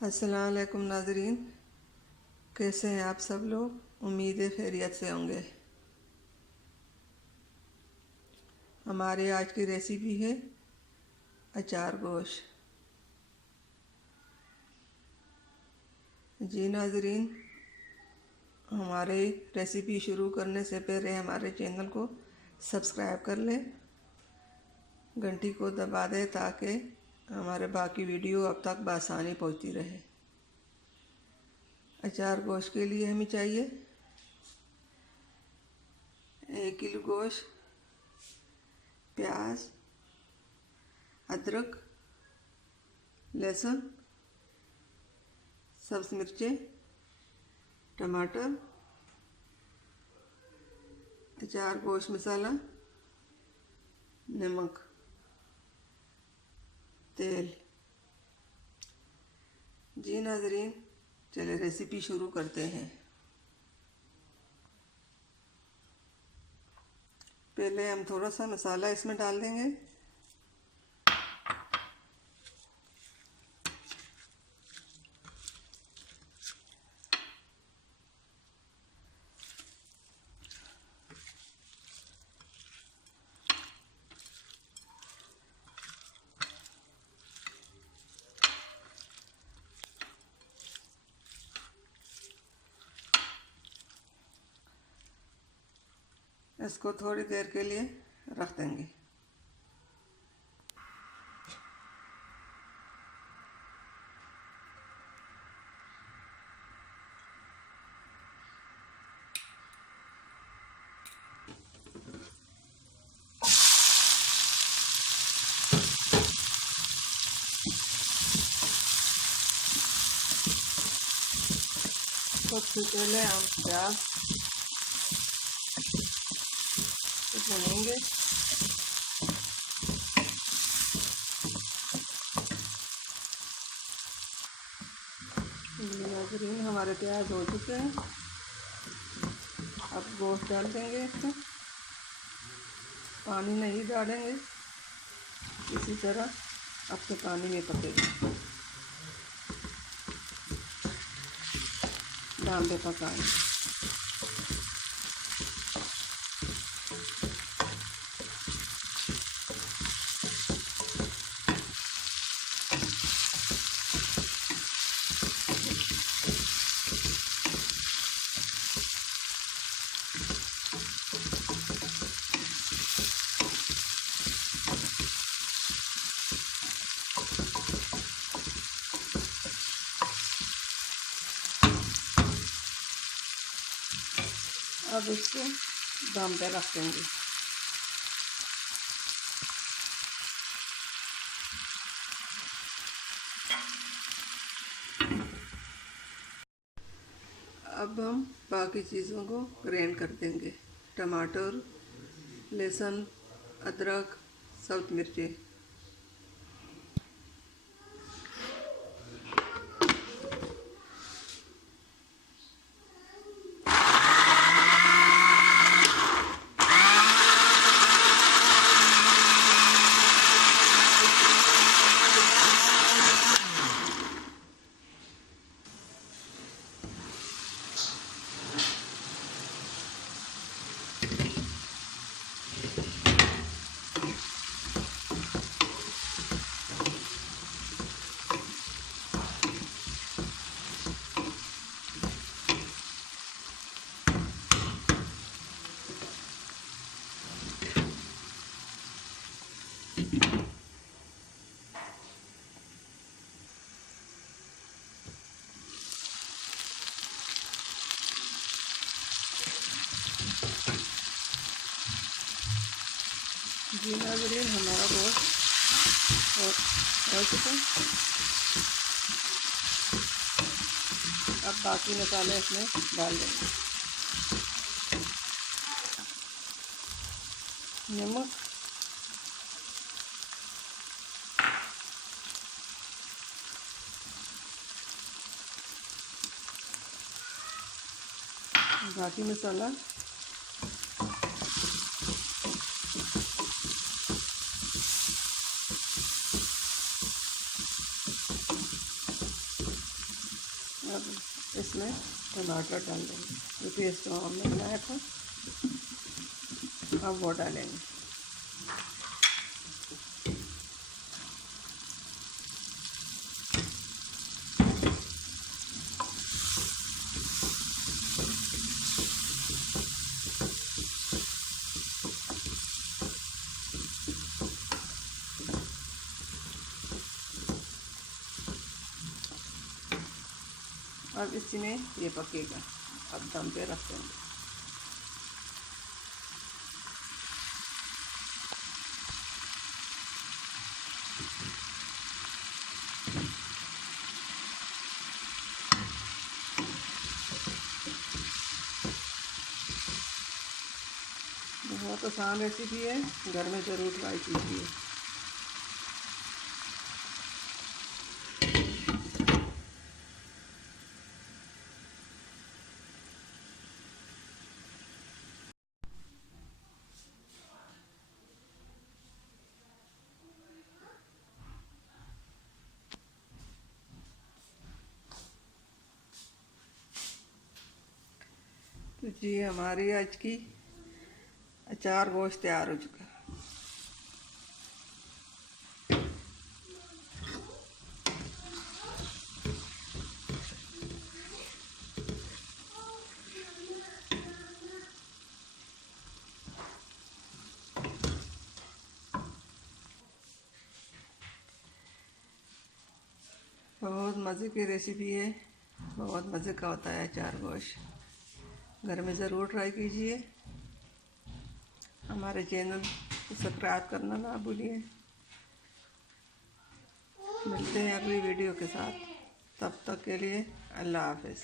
अस्सलाम वालेकुम नाज़रीन, कैसे हैं आप सब लोग। उम्मीद है खैरियत से होंगे। हमारे आज की रेसिपी है अचार गोश्त। जी नाज़रीन, हमारे रेसिपी शुरू करने से पहले हमारे चैनल को सब्सक्राइब कर लें, घंटी को दबा दें ताकि हमारे बाकी वीडियो अब तक बआसानी पहुंचती रहे। अचार गोश्त के लिए हमें चाहिए 1 किलो गोश्त, प्याज, अदरक, लहसुन, सब्ज़ मिर्चें, टमाटर, अचार गोश्त मसाला, नमक, तेल। जी नाज़रीन, चले रेसिपी शुरू करते हैं। पहले हम थोड़ा सा मसाला इसमें डाल देंगे। इसको थोड़ी देर के लिए रख देंगे। सबसे पहले हम प्याज भूनेंगे। नाज़रीन, हमारे प्याज हो चुके हैं। अब गोश्त डाल देंगे इसमें। पानी नहीं डालेंगे, इसी तरह अपने पानी में पकेगा। डाल दे पकाएंगे। अब इसको दम पे रख देंगे। अब हम बाकी चीज़ों को ग्राइंड कर देंगे। टमाटर, लहसुन, अदरक, सब्ज़ मिर्चें। जी नाज़रीन, हमारा गोश्त हो चुका। अब बाकी मसाले इसमें डाल देंगे। नमक, बाकी मसाला, अब इसमें टमाटर डाल देंगे, जो पेस्ट हमने बनाया था अब वो डालेंगे। अब इसी में ये पकेगा, अब दम पे रख देंगे। बहुत आसान रेसिपी है, घर में ज़रूर ट्राई कीजिए। तो जी हमारी आज की अचार गोश्त तैयार हो चुका है। बहुत मज़े की रेसिपी है, बहुत मज़े का होता है अचार गोश्त। घर में ज़रूर ट्राई कीजिए। हमारे चैनल को सब्सक्राइब करना ना भूलिए। मिलते हैं अगली वीडियो के साथ, तब तक के लिए अल्लाह हाफ़िज़।